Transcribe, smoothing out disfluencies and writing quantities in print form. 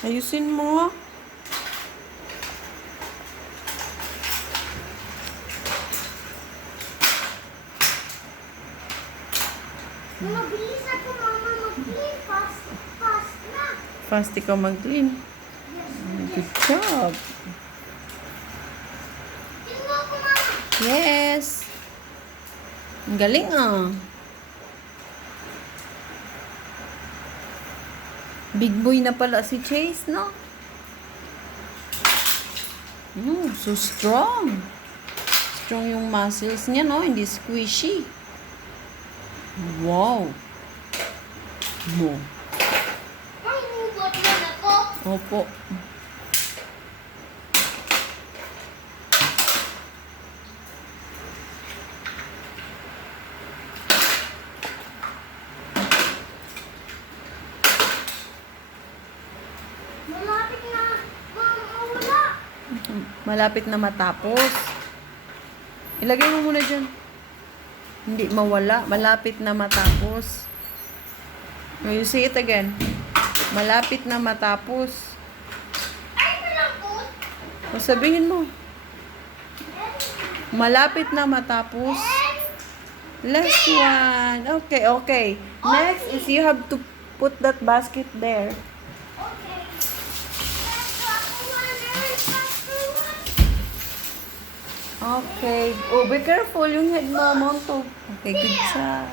Ayusin mo. Mabilis ako, Mama. Mag-clean. Fast. Fast na. Fast ikaw mag-clean. Yes. Good job. Tingnan ko, Mama. Yes. Ang galing ah. Big boy na pala si Chase, no? So strong. Strong yung muscles niya, no? Hindi squishy. Wow. Mo. Ang hugot mo na ko. Opo. Malapit na. Mama, wala. Malapit na matapos. Ilagay mo muna dyan. Hindi mawala. Malapit na matapos. Oh, you say it again. Malapit na matapos. Ay, malapot. O sabihin mo. Malapit na matapos. Last one. Okay, okay. Next is you have to put that basket there. Okay. Let's go. Okay. Oh, be careful. Yung head mo, Monto. Okay, good job.